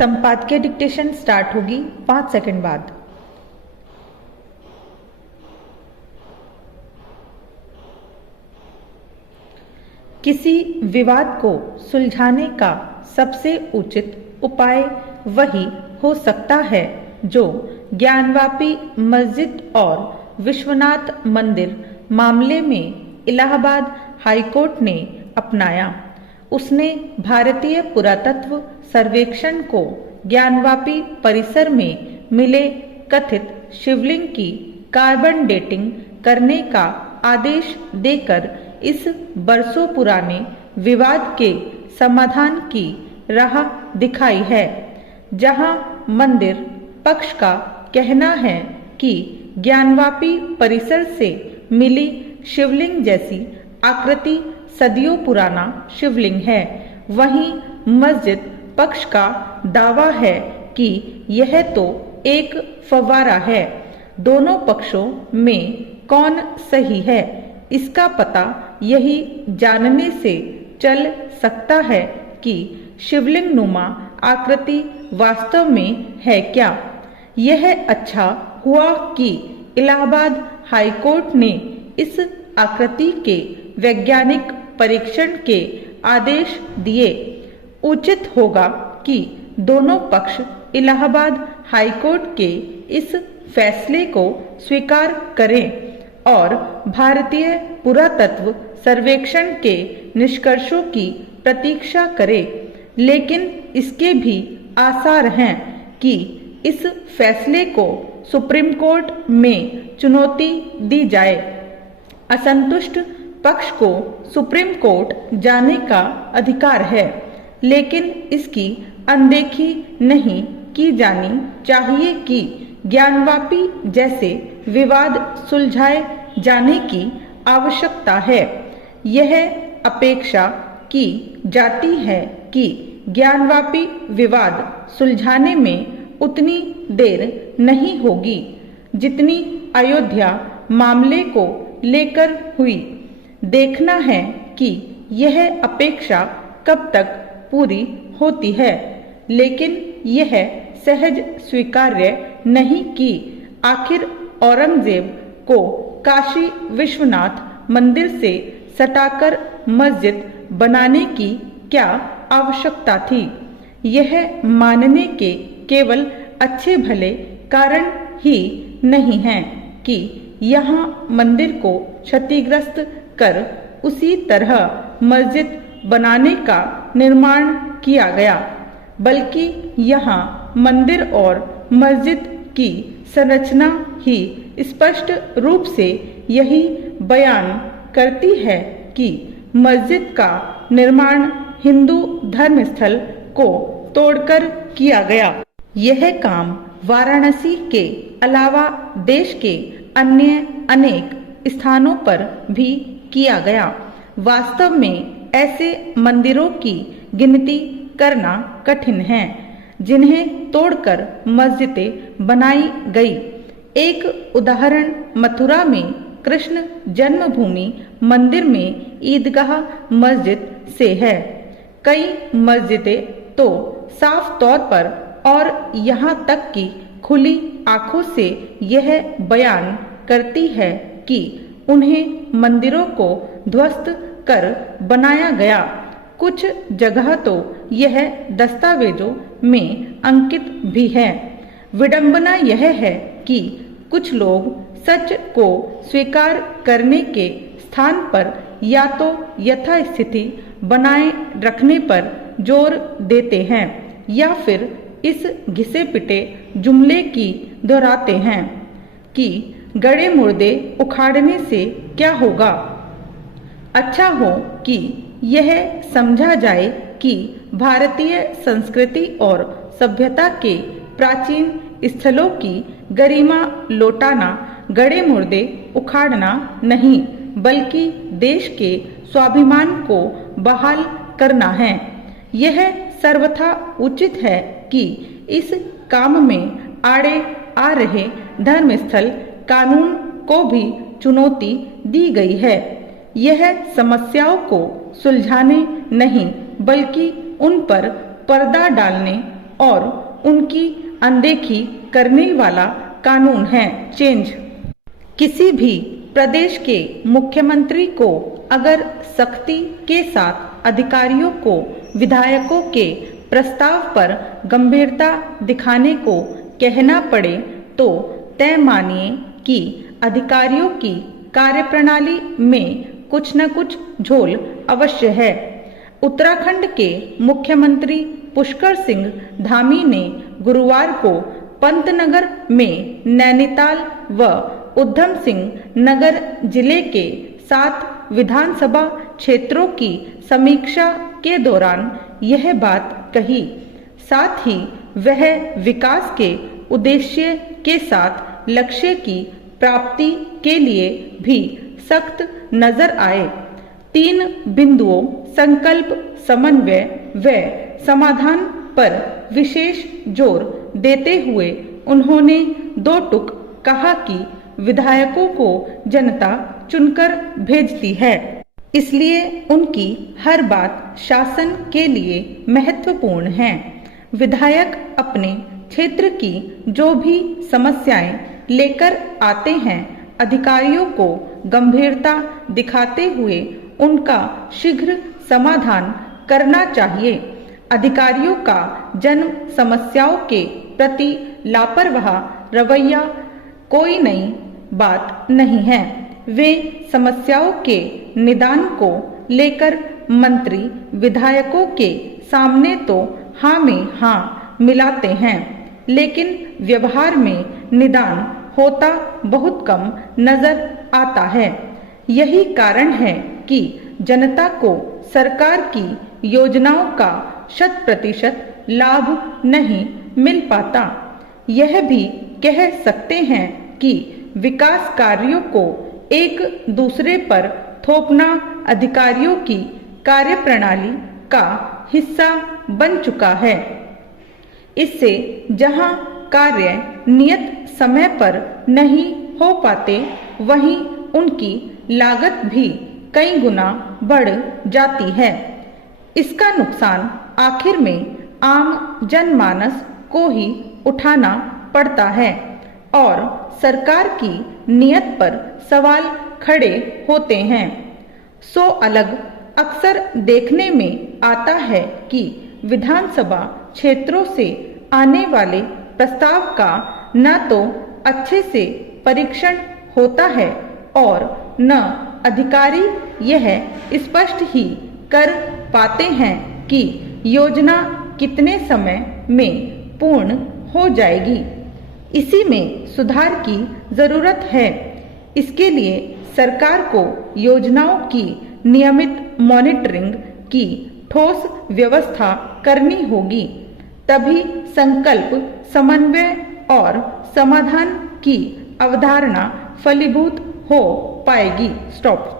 संपादकीय dictation start होगी 5 second बाद। किसी विवाद को सुलझाने का सबसे उचित उपाय वही हो सकता है जो ज्ञानवापी मस्जिद और विश्वनाथ मंदिर मामले में इलाहाबाद हाईकोर्ट ने अपनाया। उसने भारतीय पुरातत्व सर्वेक्षण को ज्ञानवापी परिसर में मिले कथित शिवलिंग की कार्बन डेटिंग करने का आदेश देकर इस बरसों पुराने विवाद के समाधान की राह दिखाई है, जहां मंदिर पक्ष का कहना है कि ज्ञानवापी परिसर से मिली शिवलिंग जैसी आकृति सदियों पुराना शिवलिंग है। वहीं मस्जिद पक्ष का दावा है कि यह तो एक फव्वारा है। दोनों पक्षों में कौन सही है, इसका पता यही जानने से चल सकता है कि शिवलिंग नुमा आकृति वास्तव में है क्या। यह अच्छा हुआ कि इलाहाबाद हाईकोर्ट ने इस आकृति के वैज्ञानिक परीक्षण के आदेश दिए। उचित होगा कि दोनों पक्ष इलाहाबाद हाईकोर्ट के इस फैसले को स्वीकार करें और भारतीय पुरातत्व सर्वेक्षण के निष्कर्षों की प्रतीक्षा करें, लेकिन इसके भी आसार हैं कि इस फैसले को सुप्रीम कोर्ट में चुनौती दी जाए। असंतुष्ट पक्ष को सुप्रीम कोर्ट जाने का अधिकार है, लेकिन इसकी अनदेखी नहीं की जानी चाहिए कि ज्ञानवापी जैसे विवाद सुलझाए जाने की आवश्यकता है। यह अपेक्षा की जाती है कि ज्ञानवापी विवाद सुलझाने में उतनी देर नहीं होगी जितनी अयोध्या मामले को लेकर हुई। देखना है कि यह अपेक्षा कब तक पूरी होती है, लेकिन यह सहज स्वीकार्य नहीं कि आखिर औरंगजेब को काशी विश्वनाथ मंदिर से सटाकर मस्जिद बनाने की क्या आवश्यकता थी। यह मानने के केवल अच्छे भले कारण ही नहीं हैं कि यहाँ मंदिर को क्षतिग्रस्त कर उसी तरह मस्जिद बनाने का निर्माण किया गया, बल्कि यहाँ मंदिर और मस्जिद की संरचना ही स्पष्ट रूप से यही बयान करती है कि मस्जिद का निर्माण हिंदू धर्मस्थल को तोड़कर किया गया। यह काम वाराणसी के अलावा देश के अन्य अनेक स्थानों पर भी किया गया। वास्तव में ऐसे मंदिरों की गिनती करना कठिन है जिन्हें तोड़कर मस्जिदें बनाई गई। एक उदाहरण मथुरा में कृष्ण जन्मभूमि मंदिर में ईदगाह मस्जिद से है। कई मस्जिदें तो साफ तौर पर और यहाँ तक कि खुली आंखों से यह बयान करती है कि उन्हें मंदिरों को ध्वस्त कर बनाया गया। कुछ जगह तो यह दस्तावेजों में अंकित भी है। विडंबना यह है कि कुछ लोग सच को स्वीकार करने के स्थान पर या तो यथास्थिति बनाए रखने पर जोर देते हैं या फिर इस घिसे पिटे जुमले की दोहराते हैं कि गड़े मुर्दे उखाड़ने से क्या होगा। अच्छा हो कि यह समझा जाए कि भारतीय संस्कृति और सभ्यता के प्राचीन स्थलों की गरिमा लौटाना गड़े मुर्दे उखाड़ना नहीं, बल्कि देश के स्वाभिमान को बहाल करना है। यह सर्वथा उचित है कि इस काम में आड़े आ रहे धर्मस्थल कानून को भी चुनौती दी गई है। यह समस्याओं को सुलझाने नहीं बल्कि उन पर पर्दा डालने और उनकी अनदेखी करने वाला कानून है चेंज। किसी भी प्रदेश के मुख्यमंत्री को अगर सख्ती के साथ अधिकारियों को विधायकों के प्रस्ताव पर गंभीरता दिखाने को कहना पड़े तो तय मानिए कि अधिकारियों की कार्यप्रणाली में कुछ न कुछ झोल अवश्य है। उत्तराखंड के मुख्यमंत्री पुष्कर सिंह धामी ने गुरुवार को पंतनगर में नैनीताल व उधम सिंह नगर जिले के 7 विधानसभा क्षेत्रों की समीक्षा के दौरान यह बात कही। साथ ही वह विकास के उद्देश्य के साथ लक्ष्य की प्राप्ति के लिए भी सख्त नजर आए। 3 बिंदुओं संकल्प, समन्वय व समाधान पर विशेष जोर देते हुए उन्होंने 2 टूक कहा कि विधायकों को जनता चुनकर भेजती है, इसलिए उनकी हर बात शासन के लिए महत्वपूर्ण है। विधायक अपने क्षेत्र की जो भी समस्याएं लेकर आते हैं, अधिकारियों को गंभीरता दिखाते हुए उनका शीघ्र समाधान करना चाहिए। अधिकारियों का जन समस्याओं के प्रति लापरवाह रवैया कोई नई बात नहीं है। वे समस्याओं के निदान को लेकर मंत्री विधायकों के सामने तो हाँ में हाँ मिलाते हैं, लेकिन व्यवहार में निदान होता बहुत कम नजर आता है। यही कारण है कि जनता को सरकार की योजनाओं का 100% लाभ नहीं मिल पाता। यह भी कह सकते हैं कि विकास कार्यों को एक दूसरे पर थोपना अधिकारियों की कार्यप्रणाली का हिस्सा बन चुका है। इससे जहां कार्य नियत समय पर नहीं हो पाते, वहीं उनकी लागत भी कई गुना बढ़ जाती है। इसका नुकसान आखिर में आम जनमानस को ही उठाना पड़ता है और सरकार की नियत पर सवाल खड़े होते हैं। सो अलग अक्सर देखने में आता है कि विधानसभा क्षेत्रों से आने वाले प्रस्ताव का न तो अच्छे से परीक्षण होता है और न अधिकारी यह स्पष्ट ही कर पाते हैं कि योजना कितने समय में पूर्ण हो जाएगी। इसी में सुधार की जरूरत है। इसके लिए सरकार को योजनाओं की नियमित मॉनिटरिंग की ठोस व्यवस्था करनी होगी, तभी संकल्प, समन्वय और समाधान की अवधारणा फलीभूत हो पाएगी। स्टॉप।